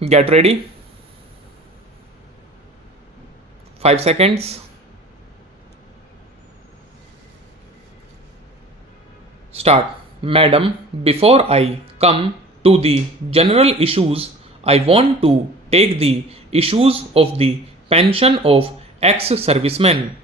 Get ready. 5 seconds. Start. Madam, before I come to the general issues, I want to take the issues of the pension of ex-servicemen.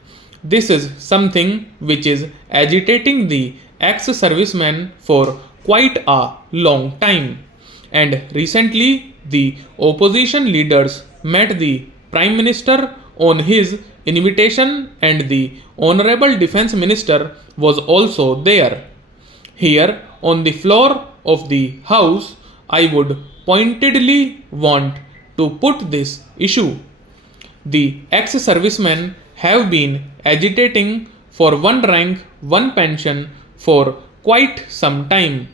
This is something which is agitating the ex-servicemen for quite a long time. And recently, the opposition leaders met the Prime Minister on his invitation, and the Honorable Defense Minister was also there. Here, on the floor of the House, I would pointedly want to put this issue. The ex-servicemen have been agitating for one rank, one pension for quite some time.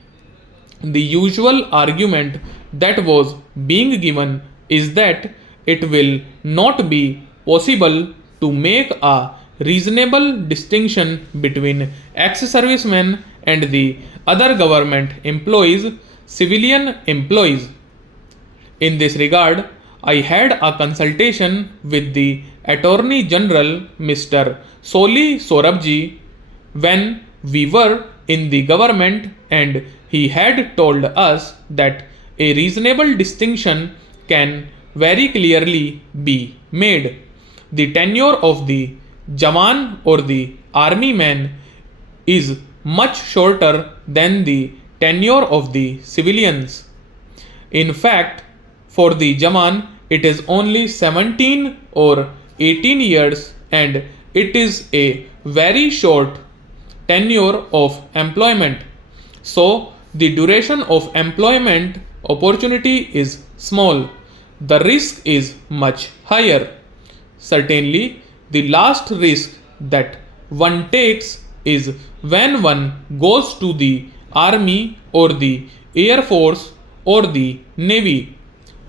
The usual argument that was being given is that it will not be possible to make a reasonable distinction between ex-servicemen and the other government employees, civilian employees. In this regard, I had a consultation with the Attorney General Mr. Soli Sorabji when we were in the government, and he had told us that a reasonable distinction can very clearly be made. The tenure of the Jawan or the army man is much shorter than the tenure of the civilians. In fact, for the Jawan, it is only 17 or 18 years, and it is a very short tenure of employment. So, the duration of employment opportunity is small. The risk is much higher. Certainly, the last risk that one takes is when one goes to the army or the air force or the navy.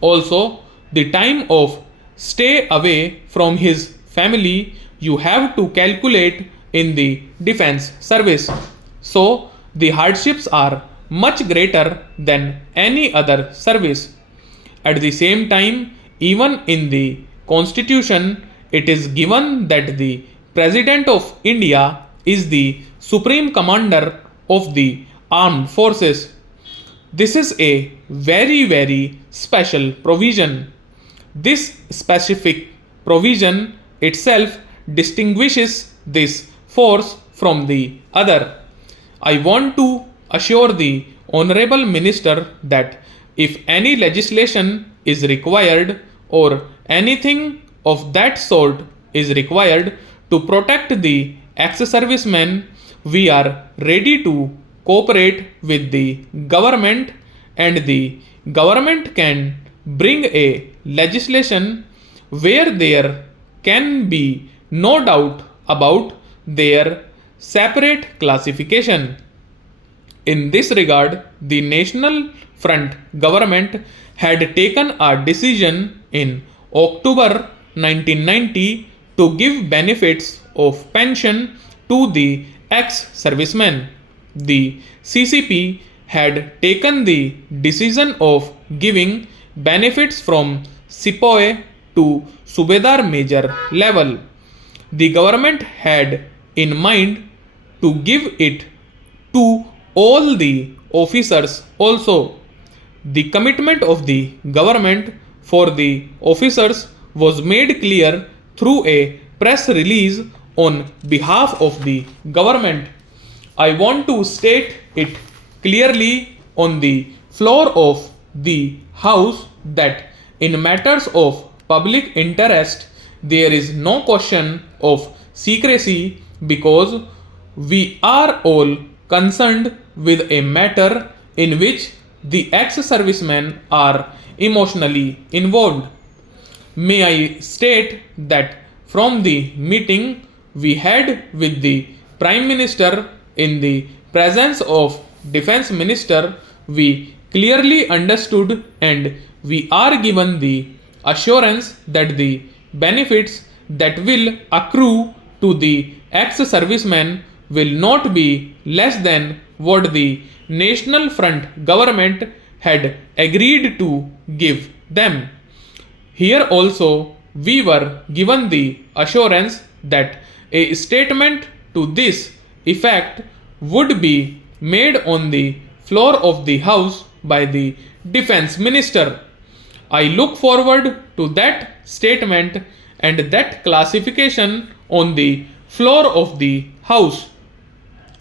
Also, the time of stay away from his family you have to calculate in the defense service. So, the hardships are much greater than any other service. At the same time, even in the constitution, it is given that the President of India is the supreme commander of the armed forces. This is a very special provision. This specific provision itself distinguishes this force from the other. I want to assure the Honorable Minister that if any legislation is required or anything of that sort is required to protect the ex-servicemen, we are ready to cooperate with the government, and the government can bring a legislation where there can be no doubt about their separate classification. In this regard, the National Front government had taken a decision in October 1990 to give benefits of pension to the ex-servicemen. The CCP had taken the decision of giving benefits from Sepoy to Subedar Major level. The government had in mind to give it to all the officers also. The commitment of the government for the officers was made clear through a press release on behalf of the government. I want to state it clearly on the floor of the House that in matters of public interest there is no question of secrecy, because we are all concerned with a matter in which the ex-servicemen are emotionally involved. May I state that from the meeting we had with the Prime Minister in the presence of Defense Minister, we clearly understood and we are given the assurance that the benefits that will accrue to the ex-servicemen will not be less than what the National Front government had agreed to give them. Here also we were given the assurance that a statement to this effect would be made on the floor of the House by the Defense Minister. I look forward to that statement and that classification on the floor of the House.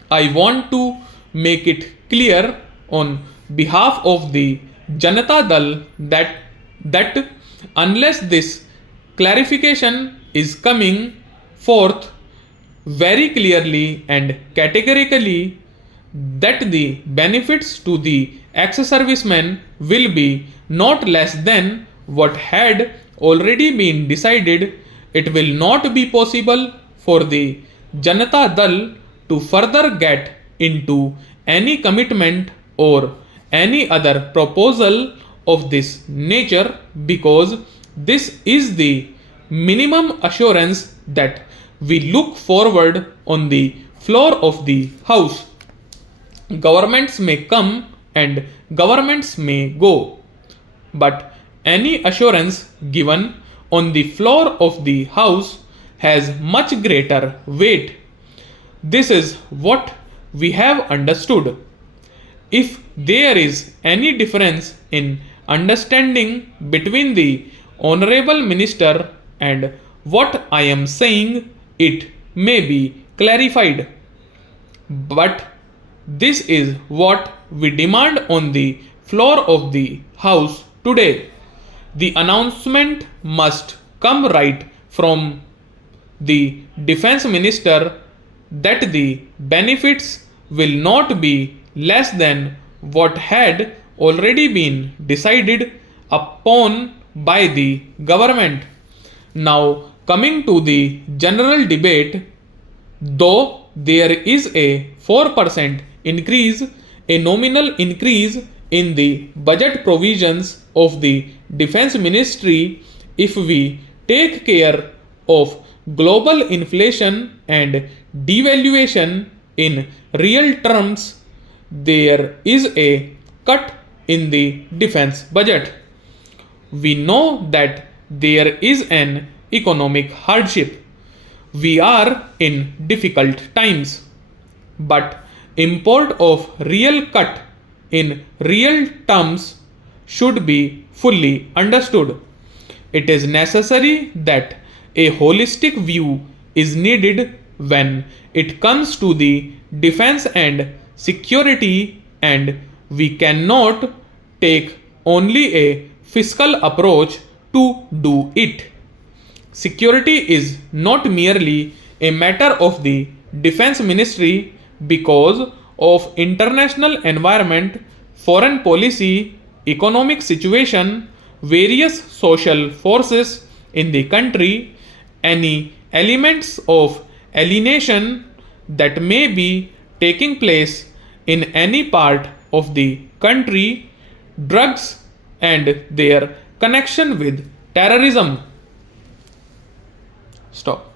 I want to make it clear on behalf of the Janata Dal that unless this clarification is coming forth very clearly and categorically, that the benefits to the ex-servicemen will be not less than what had already been decided, it will not be possible for the Janata Dal to further get into any commitment or any other proposal of this nature, because this is the minimum assurance that we look forward on the floor of the House. Governments may come and governments may go, but any assurance given on the floor of the House has much greater weight. This is what we have understood. If there is any difference in understanding between the Honorable Minister and what I am saying, it may be clarified. But this is what we demand on the floor of the House today. The announcement must come right from the Defense Minister that the benefits will not be less than what had already been decided upon by the government. Now, coming to the general debate, though there is a 4% increase, a nominal increase in the budget provisions of the Defense Ministry, if we take care of global inflation and devaluation in real terms, there is a cut in the defense budget. We know that there is an economic hardship. We are in difficult times. But import of real cut in real terms should be fully understood. It is necessary that a holistic view is needed when it comes to the defense and security, and we cannot take only a fiscal approach to do it. Security is not merely a matter of the Defense Ministry because of international environment, foreign policy, economic situation, various social forces in the country, any elements of alienation that may be taking place in any part of the country, drugs and their connection with terrorism. Stop.